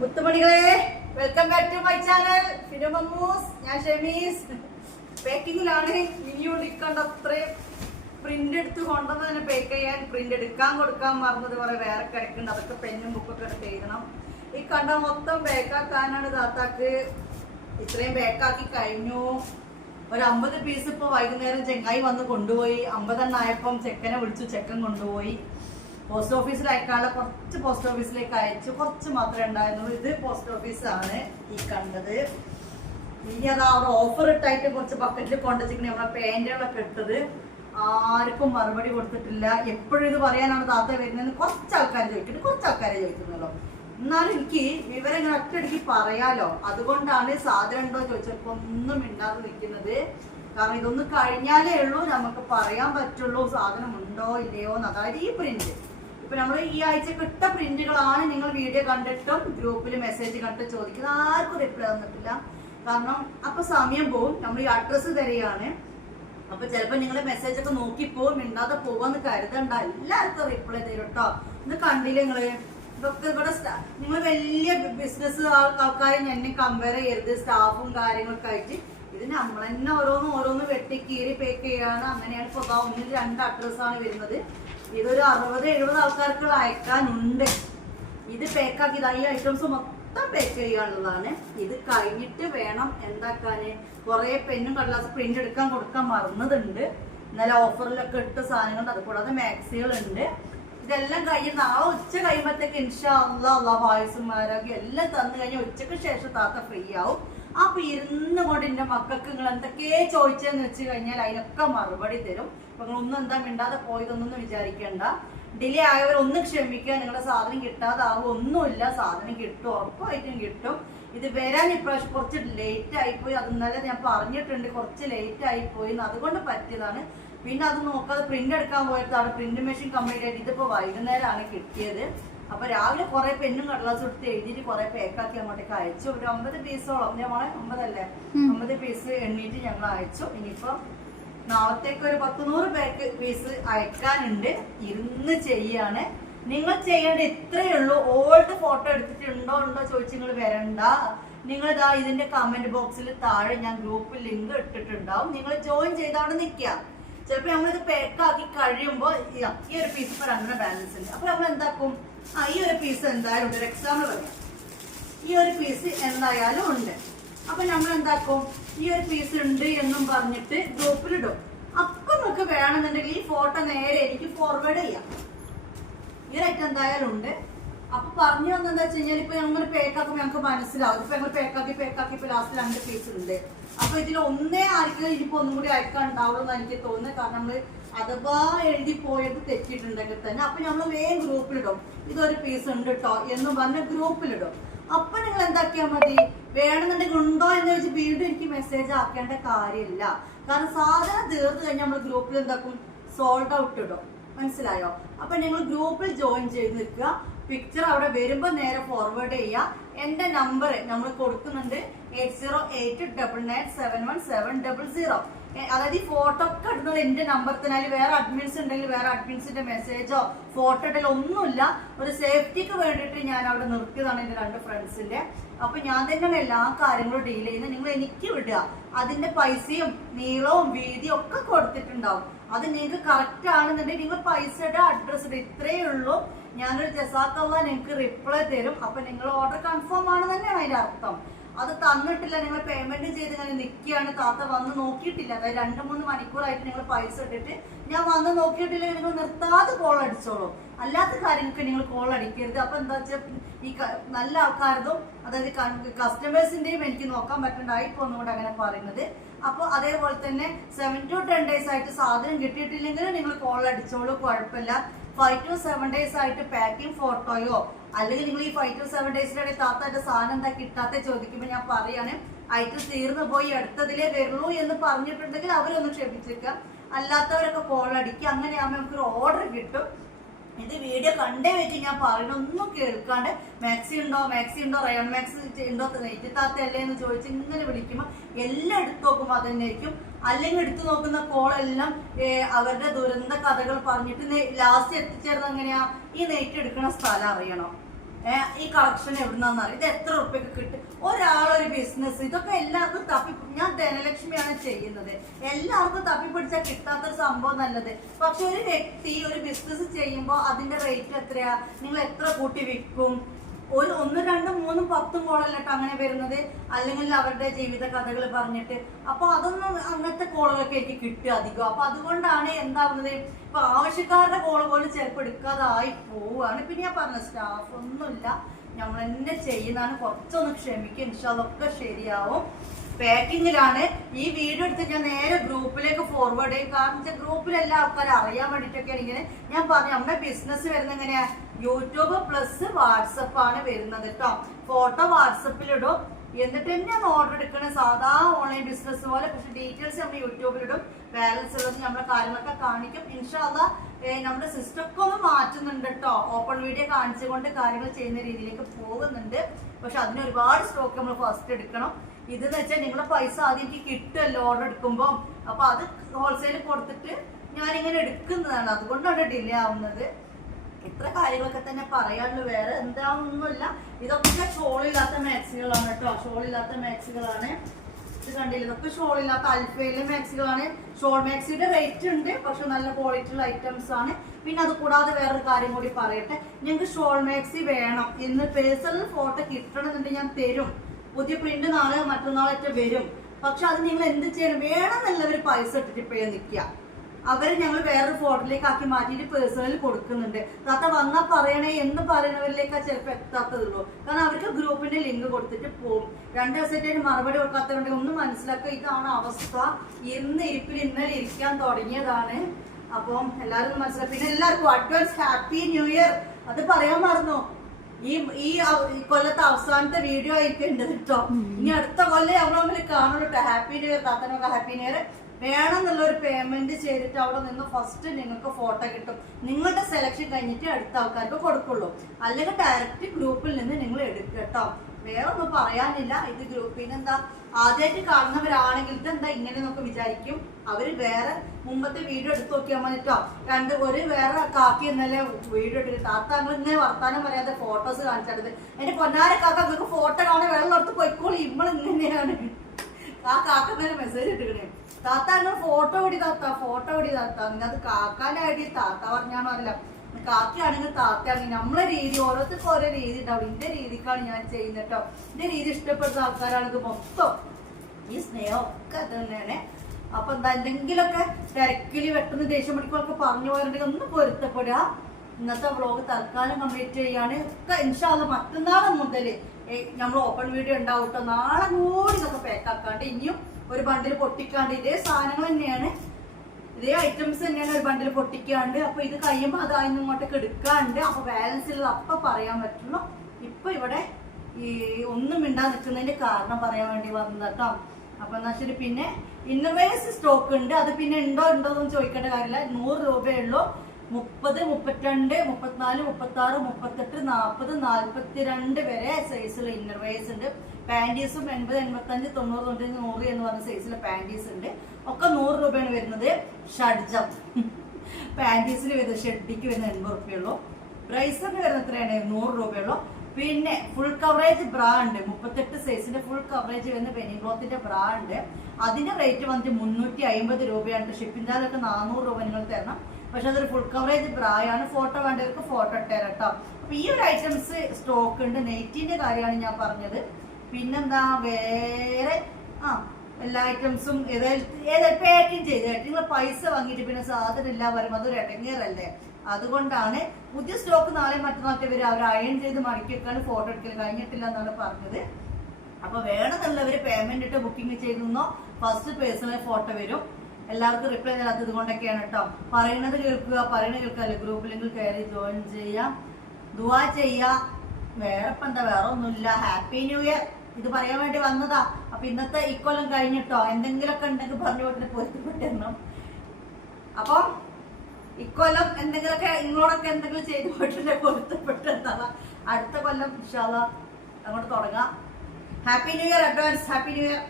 മുത്തുമണികളെ, welcome back to my channel ഫിനോ മമ്മൂസ്. ഞാൻ ഷെമീസ്. പാക്കിങ്ങിലാണ്. ഇനിയും ഇരിക്കേണ്ട അത്രയും പ്രിന്റ് എടുത്ത് കൊണ്ടുവന്ന് തന്നെ പേക്ക് ചെയ്യാൻ. പ്രിന്റ് എടുക്കാൻ കൊടുക്കാൻ മറന്നത് കുറെ വേറെ കിടക്കുന്നുണ്ട്. അതൊക്കെ പെന്നും ബുക്കൊക്കെ എടുത്ത് എഴുതണം. ഈ കണ്ട മൊത്തം ബേക്കാക്കാനാണ് താത്താക്ക്. ഇത്രയും ബേക്കാക്കി കഴിഞ്ഞു. ഒരു 50 പീസ് ഇപ്പൊ വൈകുന്നേരം ചെങ്ങായി വന്ന് കൊണ്ടുപോയി. 50 ആയപ്പം ചെക്കനെ വിളിച്ചു, ചെക്കൻ കൊണ്ടുപോയി. പോസ്റ്റ് ഓഫീസിൽ അയക്കാനുള്ള കുറച്ച് പോസ്റ്റ് ഓഫീസിലേക്ക് അയച്ചു. കുറച്ച് മാത്രമേ ഉണ്ടായിരുന്നുള്ളൂ. ഇത് പോസ്റ്റ് ഓഫീസാണ് ഈ കണ്ടത്. ഇനി അത് അവിടെ ഓഫർ ഇട്ടായിട്ട് കുറച്ച് ബക്കറ്റിൽ കൊണ്ടുവച്ചിരിക്കണേ. നമ്മളെ പാൻറ്റുകളൊക്കെ ഇട്ടത് ആർക്കും മറുപടി കൊടുത്തിട്ടില്ല. എപ്പോഴും ഇത് പറയാനാണ് താത്ത വരുന്നതെന്ന് കുറച്ച് ആൾക്കാർ ചോദിക്കുന്നുണ്ട്. കുറച്ച് ആൾക്കാരെ ചോദിക്കുന്നുള്ളൂ. എന്നാലും എനിക്ക് വിവരം ഇങ്ങനെ ഒറ്റയടിക്ക് പറയാലോ. അതുകൊണ്ടാണ് സാധനം ഉണ്ടോ ചോദിച്ചപ്പോൾ ഒന്നും മിണ്ടാതെ നിൽക്കുന്നത്. കാരണം ഇതൊന്നും കഴിഞ്ഞാലേ ഉള്ളൂ നമുക്ക് പറയാൻ പറ്റുള്ളൂ സാധനം ഉണ്ടോ ഇല്ലയോ എന്ന്. അതായത് ഈ പ്രിന്റ് ഇപ്പൊ നമ്മൾ ഈ ആഴ്ച കിട്ട പ്രിന്റുകളാണ്. നിങ്ങൾ വീഡിയോ കണ്ടിട്ടും ഗ്രൂപ്പിൽ മെസ്സേജ് കണ്ടിട്ട് ചോദിക്കുന്നത്. ആർക്കും റിപ്ലൈ തന്നിട്ടില്ല. കാരണം അപ്പൊ സമയം പോവും. നമ്മൾ ഈ അഡ്രസ്സ് തരികയാണ്. അപ്പൊ ചിലപ്പോ നിങ്ങൾ മെസ്സേജ് ഒക്കെ നോക്കിപ്പോവും. മിണ്ടാതെ പോവാന്ന് കരുതണ്ട. എല്ലാവർക്കും റിപ്ലൈ തരും കേട്ടോ. ഇത് കണ്ടില്ലേ നിങ്ങള്? ഇതൊക്കെ ഇവിടെ നിങ്ങൾ വലിയ ബിസിനസ് ആൾക്കാരെ എന്നെ കമ്പയർ ചെയ്യരുത്. സ്റ്റാഫും കാര്യങ്ങളൊക്കെ ആയിട്ട് ഇത് നമ്മൾ തന്നെ ഓരോന്ന് വെട്ടിക്കീറി പേക്ക് ചെയ്യാണ്. അങ്ങനെയാണ് ഇപ്പൊ 1-2 അഡ്രസ്സാണ് വരുന്നത്. ഇതൊരു 60-70 ആൾക്കാർക്ക് അയക്കാനുണ്ട്. ഇത് പേക്കാക്കി ഈ ഐറ്റംസ് മൊത്തം പേക്ക് ചെയ്യാനുള്ളതാണ്. ഇത് കഴിഞ്ഞിട്ട് വേണം എന്താക്കാന്. കുറെ പെന്നും കടലാസ് പ്രിന്റ് എടുക്കാൻ കൊടുക്കാൻ മറന്നതുണ്ട്. ഇന്നലെ ഓഫറിലൊക്കെ ഇട്ട സാധനങ്ങൾ. അതുകൂടാതെ മാക്സികളുണ്ട്. ഇതെല്ലാം കഴിഞ്ഞ് നാളെ ഉച്ച കഴിയുമ്പോഴത്തേക്ക് ഇൻഷാ അല്ലാഹ് പായസന്മാരൊക്കെ എല്ലാം തന്നു കഴിഞ്ഞാൽ ഉച്ചക്ക് ശേഷം താത്ത ഫ്രീ ആവും. അപ്പൊ ഇരുന്ന് കൊണ്ട് എന്റെ മക്കൾക്ക് നിങ്ങൾ എന്തൊക്കെയോ ചോദിച്ചതെന്ന് വെച്ച് കഴിഞ്ഞാൽ അതിനൊക്കെ മറുപടി തരും. അപ്പൊ നിങ്ങൾ ഒന്നും എന്താ മിണ്ടാതെ പോയതൊന്നും വിചാരിക്കേണ്ട. ഡിലേ ആയവർ ഒന്ന് ക്ഷമിക്കുക. നിങ്ങളുടെ സാധനം കിട്ടാതാവും. ഒന്നുമില്ല, സാധനം കിട്ടും, ഉറപ്പായിട്ടും കിട്ടും. ഇത് വരാൻ ഇപ്രാവശ്യം കുറച്ച് ലേറ്റ് ആയിപ്പോയി. അത് ഇന്നലെ ഞാൻ പറഞ്ഞിട്ടുണ്ട് കുറച്ച് ലേറ്റ് ആയിപ്പോയി. അതുകൊണ്ട് പറ്റിയതാണ്. പിന്നെ അത് നോക്കാതെ പ്രിന്റ് എടുക്കാൻ പോയതാണ്. പ്രിന്റ് മെഷീൻ കംപ്ലീറ്റ് ആയിട്ട് ഇതിപ്പോ വൈകുന്നേരമാണ് കിട്ടിയത്. അപ്പൊ രാവിലെ കുറെ പെന്നും കടലാസും എടുത്ത് എഴുതിയിട്ട് കുറെ പേക്കാക്കി അങ്ങോട്ടേക്ക് അയച്ചു. ഒരു 50 പീസോളം, നമ്മളെ 50 പീസ് എണ്ണീറ്റ് ഞങ്ങൾ അയച്ചു. ഇനിയിപ്പോ നാളത്തേക്ക് ഒരു 100 പീസ് അയക്കാനുണ്ട്. ഇരുന്ന് ചെയ്യാണ്. നിങ്ങൾ ചെയ്യേണ്ട ഇത്രയേ ഉള്ളൂ. ഓൾഡ് ഫോട്ടോ എടുത്തിട്ടുണ്ടോ ചോദിച്ച് നിങ്ങൾ വരണ്ട. നിങ്ങൾ ഇതാ ഇതിന്റെ കമന്റ് ബോക്സിൽ താഴെ ഞാൻ ഗ്രൂപ്പിൽ ലിങ്ക് ഇട്ടിട്ടുണ്ടാവും. നിങ്ങൾ ജോയിൻ ചെയ്താണ് നിൽക്കുക. ചിലപ്പോൾ നമ്മളിത് പേക്കാക്കി കഴിയുമ്പോൾ ഈ ഒരു പീസ് ഇപ്പൊ 2 ബാലൻസ് ഉണ്ട്. അപ്പൊ നമ്മൾ എന്താക്കും? ഈ ഒരു പീസ് എന്തായാലും ഉണ്ട്. ഒരു എക്സാമ്പിൾ പറയാം. ഈ ഒരു പീസ് എന്തായാലും ഉണ്ട്. അപ്പൊ നമ്മൾ എന്താക്കും? ഈ ഒരു പീസ് ഉണ്ട് എന്നും പറഞ്ഞിട്ട് ഗ്രൂപ്പിലിടും. അപ്പൊ നമുക്ക് വേണമെന്നുണ്ടെങ്കിൽ ഈ ഫോട്ടോ നേരെ എനിക്ക് ഫോർവേഡ് ചെയ്യാം. ഈ ഒരു ഐറ്റം എന്തായാലും ഉണ്ട്. അപ്പൊ പറഞ്ഞു വന്നെന്താ വെച്ച് കഴിഞ്ഞാൽ ഇപ്പൊ ഞങ്ങൾ പേക്കാക്കുമ്പോൾ ഞങ്ങൾക്ക് മനസ്സിലാവും. ഇപ്പൊ ഞങ്ങൾ പേക്കാക്കി ഇപ്പൊ ലാസ്റ്റ് 2 പീസ് ഉണ്ട്. അപ്പൊ ഇതിൽ ഒന്നേ ആർക്കും ഇനിയിപ്പോ ഒന്നും കൂടി അയക്കാൻ ഉണ്ടാവുള്ളൂ എന്ന് എനിക്ക് തോന്നുന്നത്. കാരണം നമ്മള് അഥവാ എഴുതി പോയത് തെറ്റിയിട്ടുണ്ടെങ്കിൽ തന്നെ അപ്പൊ നമ്മൾ വേഗം ഗ്രൂപ്പിലിടും. ഇതൊരു പീസ് ഉണ്ട് കേട്ടോ എന്നും പറഞ്ഞ് ഗ്രൂപ്പിലിടും. അപ്പൊ നിങ്ങൾ എന്താക്കിയാൽ മതി. വേണമെന്നുണ്ടെങ്കിൽ ഉണ്ടോ എന്ന് ചോദിച്ച് വീണ്ടും എനിക്ക് മെസ്സേജ് ആക്കേണ്ട കാര്യമില്ല. കാരണം സാധനം തീർന്നു കഴിഞ്ഞാൽ നമ്മൾ ഗ്രൂപ്പിൽ എന്താക്കും? സോൾഡ് ഔട്ട് ഇടും. മനസ്സിലായോ? അപ്പൊ നിങ്ങൾ ഗ്രൂപ്പിൽ ജോയിൻ ചെയ്ത് നിൽക്കുക. പിക്ചർ അവിടെ വരുമ്പോ നേരെ ഫോർവേഡ് ചെയ്യുക. എന്റെ നമ്പർ നമ്മൾ കൊടുക്കുന്നുണ്ട് 8089971700. അതായത് ഈ ഫോട്ടോ ഒക്കെ ഇടുന്നത് എന്റെ നമ്പർ തന്നെ. വേറെ അഡ്മിൻസ് ഉണ്ടെങ്കിൽ വേറെ അഡ്മിൻസിന്റെ മെസ്സേജോ ഫോട്ടോ ഇടലോ ഒന്നുമില്ല. ഒരു സേഫ്റ്റിക്ക് വേണ്ടിയിട്ട് ഞാൻ അവിടെ നിർത്തിയതാണ് എന്റെ 2 ഫ്രണ്ട്സിന്റെ. അപ്പൊ ഞാൻ തന്നെയാണ് എല്ലാ കാര്യങ്ങളും ഡീൽ ചെയ്യുന്നത്. നിങ്ങൾ എനിക്ക് വിടുക. അതിന്റെ പൈസയും നീളവും വീതിയും ഒക്കെ കൊടുത്തിട്ടുണ്ടാവും. അത് നിങ്ങൾക്ക് കറക്റ്റ് ആണെന്നുണ്ടെങ്കിൽ നിങ്ങൾ പൈസയുടെ അഡ്രസ് ഇടുക. ഇത്രയേ ഉള്ളൂ. ഞാനൊരു ജസാക്കല്ലാഹ് നിങ്ങൾക്ക് റിപ്ലൈ തരും. അപ്പൊ നിങ്ങൾ ഓർഡർ കൺഫേം ആണ് തന്നെയാണ് അതിന്റെ അർത്ഥം. അത് തന്നിട്ടില്ല, നിങ്ങൾ പേയ്മെന്റ് ചെയ്ത് ഇങ്ങനെ നിൽക്കുകയാണ്, താത്ത വന്ന് നോക്കിയിട്ടില്ല. അതായത് 2-3 മണിക്കൂറായിട്ട് നിങ്ങൾ പൈസ ഇട്ടിട്ട് ഞാൻ വന്ന് നോക്കിയിട്ടില്ലെങ്കിൽ നിങ്ങൾ നിർത്താതെ കോൾ അടിച്ചോളൂ. അല്ലാത്ത കാര്യങ്ങൾക്ക് നിങ്ങൾ കോൾ അടിക്കരുത്. അപ്പൊ എന്താ വെച്ചാൽ ഈ നല്ല ആൾക്കാരതും അതായത് കസ്റ്റമേഴ്സിന്റെയും എനിക്ക് നോക്കാൻ പറ്റണ്ടായിപ്പോ ഒന്നുകൂടെ അങ്ങനെ പറയുന്നത്. അപ്പൊ അതേപോലെ തന്നെ 7 to 10 ഡേയ്സ് ആയിട്ട് സാധനം കിട്ടിയിട്ടില്ലെങ്കിൽ നിങ്ങൾ കോൾ അടിച്ചോളൂ, കുഴപ്പമില്ല. 5 to 7 ഡേയ്സ് ആയിട്ട് പാക്കിംഗ് ഫോട്ടോയോ അല്ലെങ്കിൽ നിങ്ങൾ ഈ 5 to 7 ഡേയ്സിന്റെ താത്താന്റെ സാധനം എന്താ കിട്ടാത്ത ചോദിക്കുമ്പോൾ ഞാൻ പറയാണ് ഐറ്റം തീർന്നു പോയി അടുത്തതിലേ വരുള്ളൂ എന്ന് പറഞ്ഞിട്ടുണ്ടെങ്കിൽ അവരൊന്ന് ക്ഷമിച്ചേക്കാം. അല്ലാത്തവരൊക്കെ കോൾ അടിക്കുക. അങ്ങനെയാകുമ്പോൾ നമുക്കൊരു ഓർഡർ കിട്ടും. ഇത് വീഡിയോ കണ്ടേ വെച്ച് ഞാൻ പറയണൊന്നും കേൾക്കാണ്ട് മാക്സി ഉണ്ടോ റയോൺ മാക്സി ഉണ്ടോ നെയ്റ്റ് താത്തയല്ലേ എന്ന് ചോദിച്ച് ഇങ്ങനെ വിളിക്കുമ്പോൾ എല്ലാം എടുത്തു നോക്കുമ്പോൾ അതന്നെയായിരിക്കും. അല്ലെങ്കിൽ എടുത്തു നോക്കുന്ന കോളെല്ലാം അവരുടെ ദുരന്ത കഥകൾ പറഞ്ഞിട്ട് ലാസ്റ്റ് എത്തിച്ചേർന്നത് എങ്ങനെയാ? ഈ നെയ്റ്റ് എടുക്കുന്ന സ്ഥലം അറിയണം. ഈ കളക്ഷൻ എവിടുന്നാന്ന് അറിയാം, ഇത് എത്ര ഉറുപ്പ്യക്ക് കിട്ടും, ഒരാളൊരു ബിസിനസ്, ഇതൊക്കെ എല്ലാവർക്കും ഞാൻ ധനലക്ഷ്മിയാണ് ചെയ്യുന്നത്, എല്ലാവർക്കും തപ്പിപ്പിടിച്ചാൽ കിട്ടാത്തൊരു സംഭവം നല്ലത്. പക്ഷെ ഒരു വ്യക്തി ഒരു ബിസിനസ് ചെയ്യുമ്പോൾ അതിന്റെ റേറ്റ് എത്രയാ, നിങ്ങൾ എത്ര കൂട്ടി വിൽക്കും, ഒരു 1, 2, 3, 10 കോളല്ലിട്ട് അങ്ങനെ വരുന്നത്, അല്ലെങ്കിൽ അവരുടെ ജീവിത കഥകൾ പറഞ്ഞിട്ട്. അപ്പൊ അതൊന്നും അങ്ങനത്തെ കോളുകളൊക്കെ എനിക്ക് കിട്ടുക അധികം. അപ്പൊ അതുകൊണ്ടാണ് എന്താവുന്നത്, ഇപ്പൊ ആവശ്യക്കാരുടെ കോള് പോലും ചിലപ്പോൾ എടുക്കാതായി പോവുകയാണ്. പിന്നെ ഞാൻ പറഞ്ഞ സ്റ്റാഫ് ഒന്നുമില്ല, നമ്മൾ തന്നെ ചെയ്യുന്നതാണ്, കുറച്ചൊന്ന് ക്ഷമിക്കും, ഇൻഷാല്ലൊക്കെ ശരിയാവും. പാക്കിങ്ങിലാണ്. ഈ വീഡിയോ എടുത്ത് ഞാൻ നേരെ ഗ്രൂപ്പിലേക്ക് ഫോർവേഡ് ചെയ്യും. കാരണം ഗ്രൂപ്പിൽ എല്ലാ ആൾക്കാരും അറിയാൻ വേണ്ടിയിട്ടൊക്കെയാണ് ഇങ്ങനെ ഞാൻ പറഞ്ഞു. നമ്മുടെ ബിസിനസ് വരുന്നത് എങ്ങനെയാ, യൂട്യൂബ് പ്ലസ് വാട്സപ്പ് ആണ് വരുന്നത് കേട്ടോ. ഫോട്ടോ വാട്സപ്പിലിടും, എന്നിട്ട് തന്നെയാണ് ഓർഡർ എടുക്കുന്നത് സാധാ ഓൺലൈൻ ബിസിനസ് പോലെ. പക്ഷെ ഡീറ്റെയിൽസ് നമ്മൾ യൂട്യൂബിലിടും, ബാലൻസ് ഉള്ളത് നമ്മുടെ കാര്യങ്ങളൊക്കെ കാണിക്കും. ഇൻഷാല്ലാ നമ്മുടെ സിസ്റ്റം ഒക്കെ ഒന്ന് മാറ്റുന്നുണ്ട് കേട്ടോ. ഓപ്പൺ വീഡിയോ കാണിച്ചുകൊണ്ട് കാര്യങ്ങൾ ചെയ്യുന്ന രീതിയിലേക്ക് പോകുന്നുണ്ട്. പക്ഷെ അതിന് ഒരുപാട് സ്റ്റോക്ക് നമ്മൾ ഫസ്റ്റ് എടുക്കണം. ഇതെന്ന് വെച്ചാൽ നിങ്ങളുടെ പൈസ ആദ്യം എനിക്ക് കിട്ടുമല്ലോ ഓർഡർ എടുക്കുമ്പോൾ. അപ്പൊ അത് ഹോൾസെയിൽ കൊടുത്തിട്ട് ഞാനിങ്ങനെ എടുക്കുന്നതാണ്, അതുകൊണ്ടാണ് ഡിലേ ആവുന്നത്. ഇത്ര കാര്യങ്ങളൊക്കെ തന്നെ പറയാനുള്ളൂ, വേറെ എന്താണെന്നൊന്നുമില്ല. ഇതൊക്കെ ഷോളില്ലാത്ത മാക്സികളാണ് കേട്ടോ, ഷോളില്ലാത്ത മാക്സികളാണ്. ഇത് കണ്ടില്ല, ഇതൊക്കെ ഷോളില്ലാത്ത അൽഫയിലെ മാക്സികളാണ്. ഷോൾ മാക്സിയുടെ റേറ്റ് ഉണ്ട്, പക്ഷെ നല്ല ക്വാളിറ്റി ഉള്ള ഐറ്റംസ് ആണ്. പിന്നെ അത് കൂടാതെ വേറൊരു കാര്യം കൂടി പറയട്ടെ, ഞങ്ങൾക്ക് ഷോൾ മാക്സി വേണം എന്ന് പേഴ്സണൽ ഫോട്ടോ കിട്ടണമെന്നുണ്ടെങ്കിൽ ഞാൻ തരും. പുതിയ പ്രിന്റ് നാളെ മറ്റന്നാളൊക്കെ വരും. പക്ഷെ അത് നിങ്ങൾ എന്ത് ചെയ്യണം, വേണമെന്നുള്ളവർ പൈസ ഇട്ടിട്ട് ഇപ്പോഴേ നിൽക്കുക. അവര് ഞങ്ങൾ വേറൊരു ഫോട്ടോയിലേക്ക് ആക്കി മാറ്റിയിട്ട് പേഴ്സണൽ കൊടുക്കുന്നുണ്ട്. താത്ത വന്നാൽ പറയണേ എന്ന് പറയുന്നവരിലേക്കാ ചിലപ്പോൾ എത്താത്തതുള്ളൂ. കാരണം അവർക്ക് ഗ്രൂപ്പിന്റെ ലിങ്ക് കൊടുത്തിട്ട് പോകും. 2 ദിവസമായിട്ട് മറുപടി കൊടുക്കാത്തതുകൊണ്ട് ഒന്ന് മനസ്സിലാക്കുക, ഇതാണ് അവസ്ഥ. ഇരിപ്പിൽ ഇന്നലെ ഇരിക്കാൻ തുടങ്ങിയതാണ്. അപ്പം എല്ലാവരും മനസ്സിലാക്കുക. പിന്നെ എല്ലാവർക്കും അഡ്വാൻസ് ഹാപ്പി ന്യൂ ഇയർ. അത് പറയാൻ മറന്നു. ഈ കൊല്ലത്തെ അവസാനത്തെ വീഡിയോ ആയിട്ടുണ്ട് കേട്ടോ. ഇനി അടുത്ത കൊല്ലം നമ്മളെ കാണുള്ളൂ കേട്ടോ. ഹാപ്പി ന്യൂ ഇയർ താത്തനൊക്കെ ഹാപ്പി ന്യൂ ഇയർ. വേണമെന്നുള്ള ഒരു പേയ്മെന്റ് ചെയ്തിട്ട് അവിടെ നിന്ന് ഫസ്റ്റ് നിങ്ങൾക്ക് ഫോട്ടോ കിട്ടും. നിങ്ങളുടെ സെലക്ഷൻ കഴിഞ്ഞിട്ട് അടുത്ത ആൾക്കാർക്ക് കൊടുക്കുള്ളൂ. അല്ലെങ്കിൽ ഡയറക്റ്റ് ഗ്രൂപ്പിൽ നിന്ന് നിങ്ങൾ എടുക്കുക കേട്ടോ. വേറെ ഒന്നും പറയാനില്ല. ഇത് ഗ്രൂപ്പിന് എന്താ ആദ്യമായിട്ട് കാണുന്നവരാണെങ്കിൽ ഇതെന്താ ഇങ്ങനെ നമുക്ക് വിചാരിക്കും. അവര് വേറെ മുമ്പത്തെ വീഡിയോ എടുത്ത് നോക്കിയാൽ മതി കേട്ടോ. ഒരു വേറെ കാക്കി ഇന്നലെ വീഡിയോ എടുത്തിട്ട് താത്ത നിങ്ങൾ ഇങ്ങനെ വർത്താനം പറയാതെ ഫോട്ടോസ് കാണിച്ചെടുത്ത് എന്റെ പൊന്നാര കാക്ക നിങ്ങൾക്ക് ഫോട്ടോ കാണാൻ വെള്ളം എടുത്ത് പോയിക്കോളൂ, ഇമ്മളിങ്ങനെയാണ് ആ കാക്ക നേരെ മെസ്സേജ് ഇട്ടിക്കണേ. താത്ത നിങ്ങൾ ഫോട്ടോ ഓടി താത്ത, ഫോട്ടോ ഓടി താത്ത. അത് കാക്കാനായിട്ട് താത്ത പറഞ്ഞാണോ അറിയില്ല, കാക്കയാണെങ്കിൽ താത്തയാണെങ്കിൽ നമ്മളെ രീതി ഓരോരുത്തർക്കും ഓരോ രീതി ഉണ്ടാവും. എന്റെ രീതിക്കാണ് ഞാൻ ചെയ്യുന്നത് കേട്ടോ. എന്റെ രീതി ഇഷ്ടപ്പെടുന്ന ആൾക്കാരാണെങ്കിൽ മൊത്തം ഈ സ്നേഹം ഒക്കെ തന്നെയാണ്. അപ്പൊ എന്താ എന്തെങ്കിലുമൊക്കെ തിരക്കില് വെട്ടുന്ന ദേഷ്യം പിടിക്കുമൊക്കെ പറഞ്ഞു പോയിട്ടുണ്ടെങ്കിൽ ഒന്ന് പൊരുത്തപ്പെടുക. ഇന്നത്തെ വ്ളോഗ് തൽക്കാലം കംപ്ലീറ്റ് ചെയ്യാണ്. ഒക്കെ ഇൻഷാല്ല മറ്റന്നാൾ മുതൽ നമ്മൾ ഓപ്പൺ വീഡിയോ ഉണ്ടാവും കേട്ടോ. നാളെ കൂടി ഇതൊക്കെ പാക്കാക്കാണ്ട് ഇനിയും ഒരു ബണ്ടിൽ പൊട്ടിക്കാണ്ട് ഇതേ സാധനങ്ങൾ തന്നെയാണ്, ഇതേ ഐറ്റംസ് തന്നെയാണ് ഒരു ബണ്ടിൽ പൊട്ടിക്കാണ്ട്. അപ്പൊ ഇത് കഴിയുമ്പോൾ അത് അതിന് ഇങ്ങോട്ടേക്ക് എടുക്കാണ്ട്. അപ്പൊ ബാലൻസ് ഉള്ളത് അപ്പൊ പറയാൻ പറ്റുള്ളൂ. ഇപ്പൊ ഇവിടെ ഈ ഒന്നും മിണ്ടാ നിൽക്കുന്നതിന്റെ കാരണം പറയാൻ വേണ്ടി വന്നത് കേട്ടോ. അപ്പൊ എന്നാ ശരി. പിന്നെ ഇന്നർവേഴ്സ് സ്റ്റോക്ക് ഉണ്ട്, അത് പിന്നെ ഉണ്ടോ എന്ന് ചോദിക്കേണ്ട കാര്യമില്ല. 100 രൂപയുള്ളൂ. 30, 32, 34, 36, 38, 40, 42 വരെ സൈസിലുള്ള ഇന്നർവേഴ്സ് ഉണ്ട്. പാൻറ്റീസും 80, 85, 90, 100 എന്ന് പറഞ്ഞ സൈസിലെ പാൻറ്റീസ് ഉണ്ട്. ഒക്കെ 100 രൂപയാണ് വരുന്നത്. ഷഡ്ജം പാൻറ്റീസിന് വരുന്നത് ഷെഡിക്ക് വരുന്ന 80 രൂപയുള്ളൂ. ബ്രൈസറിന് വരുന്ന എത്രയാണ് 100 രൂപയുള്ളൂ. പിന്നെ ഫുൾ കവറേജ് ബ്രാ ഉണ്ട്, 38 സൈസിന്റെ ഫുൾ കവറേജ് വരുന്ന പെനി ക്ലോത്തിന്റെ ബ്രാ ഉണ്ട്. അതിന്റെ റേറ്റ് വന്നിട്ട് 350 രൂപയാണ്. ഷിപ്പിംഗ് ചാർജൊക്കെ 400 രൂപ നിങ്ങൾ തരണം. പക്ഷെ അതൊരു ഫുൾ കവറേജ് ബ്രായാണ്. ഫോട്ടോ വേണ്ടവർക്ക് ഫോട്ടോ ഇട്ടേരാം കേട്ടോ. അപ്പൊ ഈ ഒരു ഐറ്റംസ് സ്റ്റോക്ക് ഉണ്ട്. നെയ്റ്റിന്റെ കാര്യമാണ് ഞാൻ പറഞ്ഞത്. പിന്നെന്താ വേറെ എല്ലാ ഐറ്റംസും പാക്കിങ് ചെയ്ത് നിങ്ങൾ പൈസ വാങ്ങിയിട്ട് പിന്നെ സാധനം ഇല്ല പറയുമ്പോൾ അതൊരു ഇടങ്ങേറല്ലേ. അതുകൊണ്ടാണ് പുതിയ സ്റ്റോക്ക് നാളെ മറ്റന്നാളത്തെ വരെ അവർ അയൺ ചെയ്ത് മടക്കി വെക്കാണ്. ഫോട്ടോ എടുക്കൽ കഴിഞ്ഞിട്ടില്ല എന്നാണ് പറഞ്ഞത്. അപ്പൊ വേണമെന്നുള്ളവര് പേയ്മെന്റ് ഇട്ട് ബുക്കിംഗ് ചെയ്തെന്നോ ഫസ്റ്റ് പേഴ്സണൽ ഫോട്ടോ വരും. എല്ലാവർക്കും റിപ്ലൈ തരാത്തത് കൊണ്ടൊക്കെയാണ് കേട്ടോ. പറയുന്നത് കേൾക്കുക, പറയുന്നത് കേൾക്കുക. ഗ്രൂപ്പിലെങ്കിൽ കയറി ജോയിൻ ചെയ്യാം, ദുആ ചെയ്യാം. വേറെ ഇപ്പൊ എന്താ, വേറെ ഒന്നുമില്ല. ഹാപ്പി ന്യൂ ഇയർ ഇത് പറയാൻ വേണ്ടി വന്നതാ. അപ്പൊ ഇന്നത്തെ ഇക്കൊല്ലം കഴിഞ്ഞിട്ടോ എന്തെങ്കിലുമൊക്കെ ഉണ്ടെങ്കിൽ പറഞ്ഞു പോയിട്ട് പൊരുത്തപ്പെട്ടിരണം. അപ്പം ഇക്കൊല്ലം എന്തെങ്കിലുമൊക്കെ നിങ്ങളോടൊക്കെ എന്തെങ്കിലും ചെയ്തു പോയിട്ടുണ്ടെങ്കിൽ പൊരുത്തപ്പെട്ടെന്താ. അടുത്ത കൊല്ലം ഇൻഷാ അല്ലാഹ് അങ്ങോട്ട് തുടങ്ങാം. Happy new year, advance happy new year.